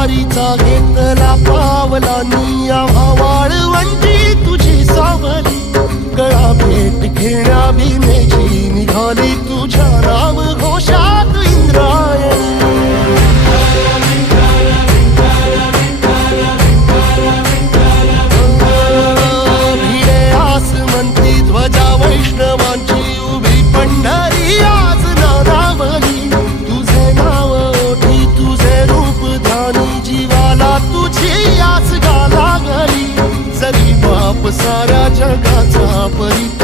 वारीचा घेतला पावलांनी आम्हा वाळवंटी तुझी सावली गळा भेट घेण्या भीमेची निघाली तुझ्या नाम घोषात इंद्रायणी भिडे आसमंती ध्वजा वैष्णवांची उभी पंढरी आज नादावली तुझे नाव ओठी तुझे रूप ध्यानी जीवाला तुझी आस गा लागली जरी बाप साऱ्या जगाचा परी